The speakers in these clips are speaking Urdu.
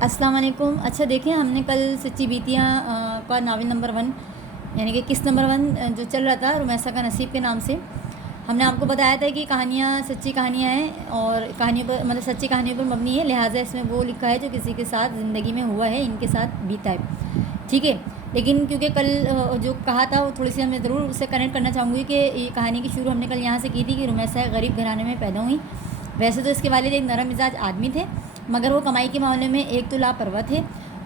السلام علیکم۔ اچھا دیکھیں، ہم نے کل سچی بیتیاں کا ناول نمبر 1 یعنی کہ قسط نمبر 1 جو چل رہا تھا رمیسہ کا نصیب کے نام سے، ہم نے آپ کو بتایا تھا کہ کہانیاں سچی کہانیاں ہیں اور کہانیوں پر مطلب سچی کہانیوں پر مبنی ہے، لہٰذا اس میں وہ لکھا ہے جو کسی کے ساتھ زندگی میں ہوا ہے، ان کے ساتھ بیتا ہے، ٹھیک ہے۔ لیکن کیونکہ کل جو کہا تھا وہ تھوڑی سی ہمیں ضرور اسے کنیکٹ کرنا چاہوں گی کہ یہ کہانی کی شروع ہم نے کل یہاں سے کی تھی کہ رمیسہ غریب گھرانے میں پیدا ہوئی۔ ویسے تو اس کے والد ایک نرم مزاج آدمی تھے، مگر وہ کمائی کے معاملے میں ایک تو لاپرواہ تھے،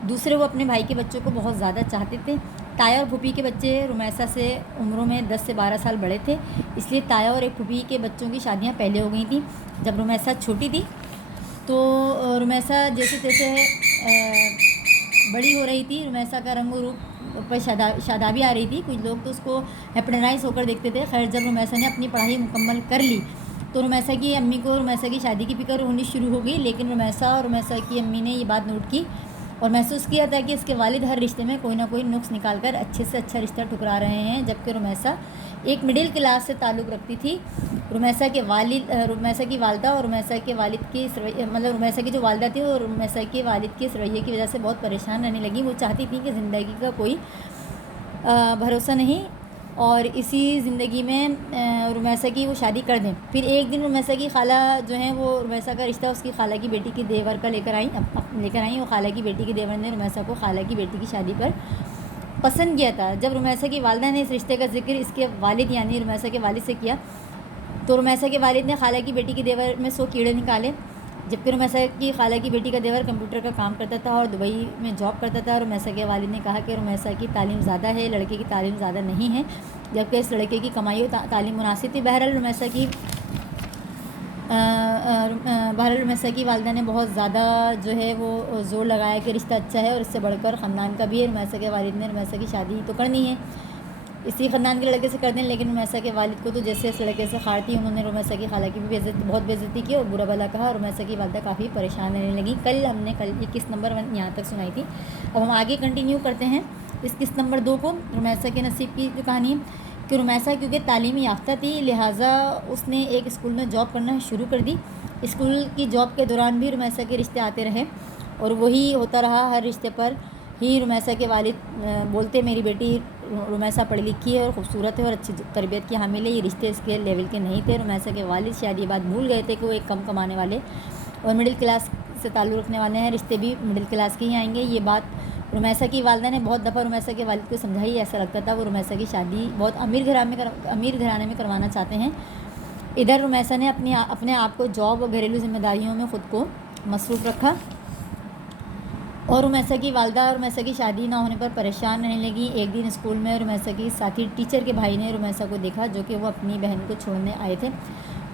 دوسرے وہ اپنے بھائی کے بچوں کو بہت زیادہ چاہتے تھے۔ تایا اور پھوپھی کے بچے رمیسہ سے عمروں میں 10 سے 12 سال بڑے تھے، اس لیے تایا اور ایک پھوپھی کے بچوں کی شادیاں پہلے ہو گئی تھیں۔ جب رمیسہ چھوٹی تھی تو رمیسہ جیسے تیسے بڑی ہو رہی تھی، رمیسہ کا رنگ و روپ پر شادابی آ رہی تھی، کچھ لوگ تو اس کو ہیپنائز ہو کر دیکھتے تھے۔ خیر، جب رمیسہ نے اپنی پڑھائی مکمل کر لی تو رمیسہ کی امی کو رمیسہ کی شادی کی فکر ہونی شروع ہو گئی، لیکن رمیسہ اور رمیسہ کی امی نے یہ بات نوٹ کی اور محسوس کیا تھا کہ اس کے والد ہر رشتے میں کوئی نہ کوئی نقص نکال کر اچھے سے اچھا رشتہ ٹھکرا رہے ہیں، جبکہ رمیسہ ایک مڈل کلاس سے تعلق رکھتی تھی۔ رمیسہ کی والدہ اور رمیسہ کے والد کی رمیسہ کی جو والدہ تھی اور رمیسہ کے والد کے اس رویے کی وجہ سے بہت پریشان رہنے لگی۔ وہ چاہتی تھی کہ زندگی کا کوئی بھروسہ نہیں اور اسی زندگی میں رمیسہ کی وہ شادی کر دیں۔ پھر ایک دن رمیسہ کی خالہ جو ہیں وہ رمیسہ کا رشتہ اس کی خالہ کی بیٹی کے دیور کا لے کر آئیں اور خالہ کی بیٹی کے دیور نے رمیسہ کو خالہ کی بیٹی کی شادی پر پسند کیا تھا۔ جب رمیسہ کی والدہ نے اس رشتے کا ذکر اس کے والد یعنی رمیسہ کے والد سے کیا تو رمیسہ کے والد نے خالہ کی بیٹی کے دیور میں 100 کیڑے نکالے۔ جبکہ رمیسہ کی خالہ کی بیٹی کا دیور کمپیوٹر کا کام کرتا تھا اور دبئی میں جاب کرتا تھا۔ رمیسہ کے والد نے کہا کہ رمیسہ کی تعلیم زیادہ ہے، لڑکے کی تعلیم زیادہ نہیں ہے، جبکہ اس لڑکے کی کمائی و تعلیم مناسب تھی۔ بہرحال رمیسہ کی والدہ نے بہت زیادہ جو ہے وہ زور لگایا کہ رشتہ اچھا ہے اور اس سے بڑھ کر خاندان کا بھی ہے۔ رمیسہ کے والد نے رمیسہ کی شادی تو کرنی ہے، اسی خاندان کے لڑکے سے کر دیں، لیکن رمیسہ کے والد کو تو جیسے اس لڑکے سے خار تھی، انہوں نے رمیسہ کی خالہ کی بھی بہت بےعزتی کی اور برا بھلا کہا اور رمیسہ کی والدہ کافی پریشان رہنے لگی۔ ہم نے یہ قسط نمبر 1 یہاں تک سنائی تھی۔ اب ہم آگے کنٹینیو کرتے ہیں اس قسط نمبر 2 کو، رمیسہ کے نصیب کی جو کہانی ہے کہ رمیسہ کیونکہ تعلیمی یافتہ تھی، لہٰذا اس نے ایک اسکول میں جاب کرنا شروع کر دی۔ اسکول کی جاب کے دوران بھی رمیسہ کے رشتے آتے رہے اور وہی ہوتا رہا۔ ہر رشتے پر ہی رمیسہ کے والد بولتے میری بیٹی رمیسہ پڑھی لکھی ہے اور خوبصورت ہے اور اچھی تربیت کی حامل ہے، یہ رشتے اس کے لیول کے نہیں تھے۔ رمیسہ کے والد شاید یہ بات بھول گئے تھے کہ وہ ایک کم کمانے والے اور مڈل کلاس سے تعلق رکھنے والے ہیں، رشتے بھی مڈل کلاس کے ہی آئیں گے۔ یہ بات رمیسہ کی والدہ نے بہت دفعہ رمیسہ کے والد کو سمجھائی، ایسا لگتا تھا وہ رمیسہ کی شادی بہت امیر گھرانے میں کروانا چاہتے ہیں۔ ادھر رمیسہ نے اپنے آپ کو جاب اور گھریلو ذمہ داریوں میں خود کو مصروف رکھا اور رمیسہ کی والدہ اور رمیسہ کی شادی نہ ہونے پر پریشان رہنے لگی۔ ایک دن اسکول میں رمیسہ کی ساتھی ٹیچر کے بھائی نے رمیسہ کو دیکھا جو کہ وہ اپنی بہن کو چھوڑنے آئے تھے۔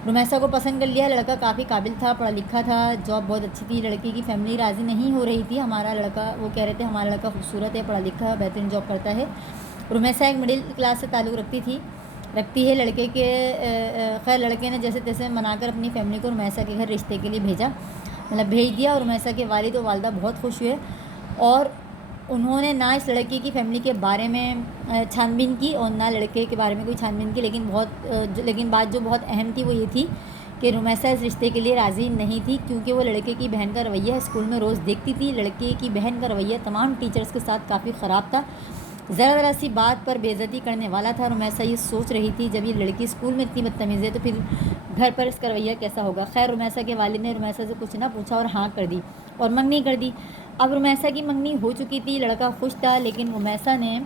رمیسہ کو پسند کر لیا۔ لڑکا کافی قابل تھا، پڑھا لکھا تھا، جاب بہت اچھی تھی۔ لڑکی کی فیملی راضی نہیں ہو رہی تھی، وہ کہہ رہے تھے ہمارا لڑکا خوبصورت ہے، پڑھا لکھا ہے، بہترین جاب کرتا ہے۔ رمیسہ ایک مڈل کلاس سے تعلق رکھتی ہے۔ لڑکے نے جیسے تیسے منا کر اپنی فیملی کو رمیسہ کے گھر رشتے کے لیے بھیج دیا اور رمیسہ کے والد و والدہ بہت خوش ہوئے اور انہوں نے نہ اس لڑکی کی فیملی کے بارے میں چھان بین کی اور نہ لڑکے کے بارے میں کوئی چھان بین کی، لیکن بات جو بہت اہم تھی وہ یہ تھی کہ رمیسہ اس رشتے کے لیے راضی نہیں تھی، کیونکہ وہ لڑکے کی بہن کا رویہ اسکول میں روز دیکھتی تھی۔ لڑکے کی بہن کا رویہ تمام ٹیچرز کے ساتھ کافی خراب تھا، ذرا سی بات پر بے عزتی کرنے والا تھا۔ رمیسہ یہ سوچ رہی تھی جب یہ لڑکی اسکول میں اتنی بدتمیز ہے تو پھر گھر پر اس کا رویہ کیسا ہوگا۔ خیر، رمیسہ کے والد نے رمیسہ سے کچھ نہ پوچھا اور ہاں کر دی اور منگنی کر دی۔ اب رمیسہ کی منگنی ہو چکی تھی، لڑکا خوش تھا، لیکن رمیسہ نے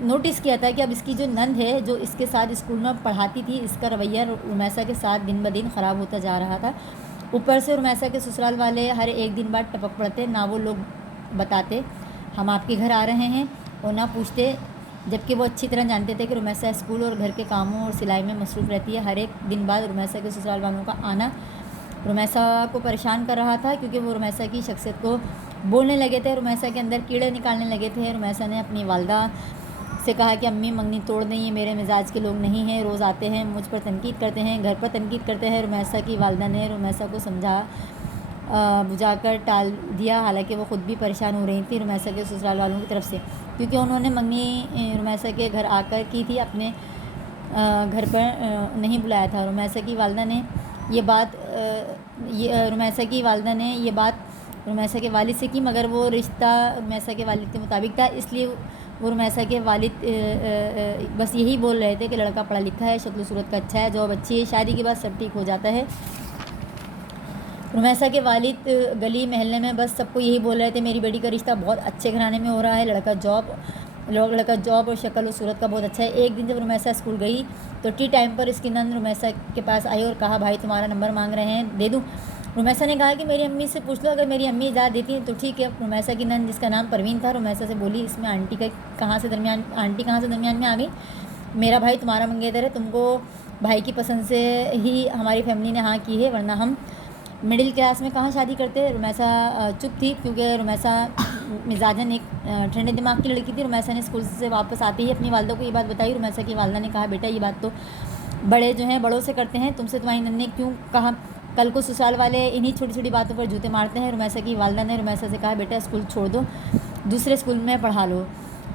نوٹس کیا تھا کہ اب اس کی جو نند ہے جو اس کے ساتھ اسکول میں پڑھاتی تھی، اس کا رویہ رمیسہ کے ساتھ دن بدن خراب ہوتا جا رہا تھا۔ اوپر سے رمیسہ کے سسرال والے ہر ایک دن بعد ٹپک پڑتے، نہ وہ لوگ بتاتے ہم آپ کے گھر آ رہے ہیں اور نہ پوچھتے، جبکہ وہ اچھی طرح جانتے تھے کہ رمیسہ اسکول اور گھر کے کاموں اور سلائی میں مصروف رہتی ہے۔ ہر ایک دن بعد رمیسہ کے سسرال والوں کا آنا رمیسہ کو پریشان کر رہا تھا، کیونکہ وہ رمیسہ کی شخصیت کو بولنے لگے تھے، رمیسہ کے اندر کیڑے نکالنے لگے تھے۔ رمیسہ نے اپنی والدہ سے کہا کہ امی منگنی توڑ دیں، یہ میرے مزاج کے لوگ نہیں ہیں، روز آتے ہیں مجھ پر تنقید کرتے ہیں، گھر پر تنقید کرتے ہیں۔ رمیسہ کی والدہ نے رمیسہ کو سمجھا بجھا کر ٹال دیا، حالانکہ وہ خود بھی پریشان ہو رہی تھی رمیسہ کے سسرال والوں کی طرف سے، کیونکہ انہوں نے منگنی رمیسہ کے گھر آ کر کی تھی، اپنے گھر پر نہیں بلایا تھا۔ رمیسہ کی والدہ نے یہ بات رمیسہ کے والد سے کی، مگر وہ رشتہ رمیسہ کے والد کے مطابق تھا، اس لیے وہ رمیسہ کے والد بس یہی بول رہے تھے کہ لڑکا پڑھا لکھا ہے، شکل و صورت کا اچھا ہے، جاب اچھی ہے، شادی کے بعد سب ٹھیک ہو جاتا ہے۔ رمیسہ کے والد گلی محلے میں بس سب کو یہی بول رہے تھے میری بیٹی کا رشتہ بہت اچھے گھرانے میں ہو رہا ہے، لڑکا جاب اور شکل و صورت کا بہت اچھا ہے۔ ایک دن جب رمیسہ اسکول گئی تو ٹی ٹائم پر اس کی نند رمیسہ کے پاس آئی اور کہا بھائی تمہارا نمبر مانگ رہے ہیں، دے دوں؟ رمیسہ نے کہا کہ میری امی سے پوچھ لو، اگر میری امی اجازت دیتی ہیں تو ٹھیک ہے۔ رمیسہ کی نند جس کا نام پروین تھا رمیسہ سے بولی اس میں آنٹی کہاں سے درمیان میں آ گئی؟ میرا بھائی تمہارا منگیتر ہے، تم کو بھائی کی پسند سے ہی ہماری فیملی نے ہاں کی ہے، ورنہ ہم مڈل کلاس میں کہاں شادی کرتے۔ رمیسہ چپ تھی کیونکہ رمیسہ مزاجن ایک ٹھنڈے دماغ کی لڑکی تھی۔ رمیسہ نے اسکول سے واپس آتے ہی اپنی والدہ کو یہ بات بتائی۔ رمیسہ کی والدہ نے کہا بیٹا یہ بات تو بڑے جو ہیں بڑوں سے کرتے ہیں، تم سے تمہاری نند نے کیوں کہا؟ کل کو سسرال والے انہی چھوٹی چھوٹی باتوں پر جوتے مارتے ہیں۔ رمیسہ کی والدہ نے رمیسہ سے کہا بیٹا اسکول چھوڑ دو، دوسرے اسکول میں پڑھا لو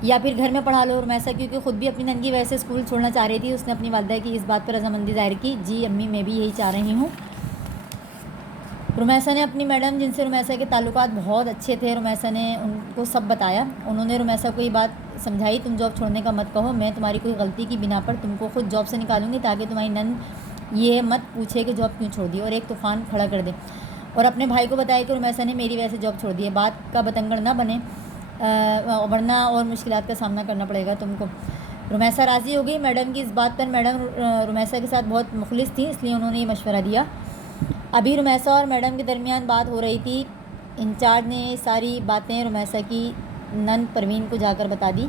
یا پھر گھر میں پڑھا لو۔ رمیسہ کیونکہ خود بھی اپنی نند کی وجہ سے اسکول چھوڑنا چاہ رہی تھی، اس نے اپنی والدہ کی اس بات پر رضامندی ظاہر کی، جی امی میں بھی یہی چاہ رہی ہوں۔ رمیسہ نے اپنی میڈم جن سے رمیسہ کے تعلقات بہت اچھے تھے، رمیسہ نے ان کو سب بتایا۔ انہوں نے رمیسہ کو یہ بات سمجھائی تم جاب چھوڑنے کا مت کہو، میں تمہاری کوئی غلطی کی بنا پر تم کو خود جاب سے نکالوں گی تاکہ تمہاری نند یہ مت پوچھے کہ جاب کیوں چھوڑ دی اور ایک طوفان کھڑا کر دے، اور اپنے بھائی کو بتایا کہ رمیسہ نے میری وجہ سے جاب چھوڑ دی ہے، بات کا بتنگڑ نہ بنے ورنہ اور مشکلات کا سامنا کرنا پڑے گا تم کو۔ رمیسہ راضی ہو گئی میڈم کی اس بات پر۔ میڈم رمیسہ کے ساتھ بہت مخلص تھیں، اس لیے انہوں نے یہ مشورہ دیا۔ ابھی رمیسہ اور میڈم کے درمیان بات ہو رہی تھی، انچارج نے ساری باتیں رمیسہ کی نند پروین کو جا کر بتا دی۔